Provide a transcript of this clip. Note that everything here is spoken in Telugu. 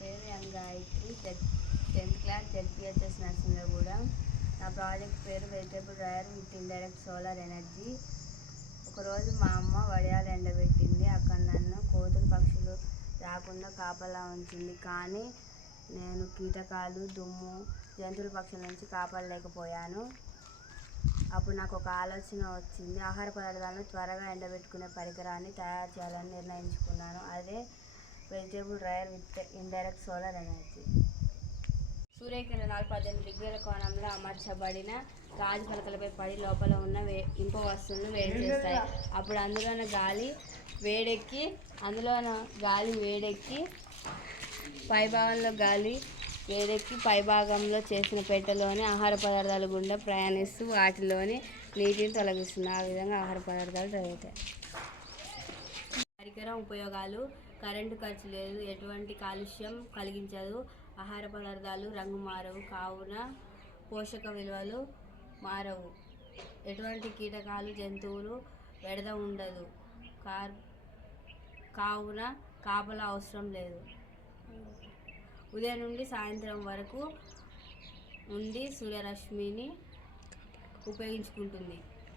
పేరు ఎం గాయత్రి, 10th క్లాస్, ZPHS నర్సింగగూడెం. నా ప్రాజెక్ట్ పేరు vegetable dryer with indirect solar energy. ఒకరోజు మా అమ్మ వడియాలు ఎండబెట్టింది. అక్కడ నన్ను కోతులు పక్షులు రాకుండా కాపలా ఉంచింది. కానీ నేను కీటకాలు, దుమ్ము, జంతువుల పక్షుల నుంచి కాపాడలేకపోయాను. అప్పుడు నాకు ఒక ఆలోచన వచ్చింది. ఆహార పదార్థాలను త్వరగా ఎండబెట్టుకునే పరికరాన్ని తయారు చేయాలని నిర్ణయించుకున్నాను. అదే vegetable dryer with indirect solar energy. సూర్యకిరణాలు 18 డిగ్రీల కోణంలో అమర్చబడిన గాజు పలకలపై పడి లోపల ఉన్న ఇంప వస్తువులను వేడి చేస్తాయి. అప్పుడు అందులోన గాలి వేడెక్కి పైభాగంలో చేసిన పెట్టెలోని ఆహార పదార్థాల గుండా ప్రయాణిస్తూ వాటిలోని నీటిని తొలగిస్తుంది. ఆ విధంగా ఆహార పదార్థాలు డ్రై అవుతాయి. పరికరం ఉపయోగాలు: కరెంటు ఖర్చు లేదు, ఎటువంటి కాలుష్యం కలిగించదు, ఆహార పదార్థాలు రంగు మారవు, కావున పోషక విలువలు మారవు, ఎటువంటి కీటకాలు, జంతువులు బెడద ఉండదు, కావున కాపలా అవసరం లేదు, ఉదయం నుండి సాయంత్రం వరకు ఉండి సూర్యరశ్మిని ఉపయోగించుకుంటుంది.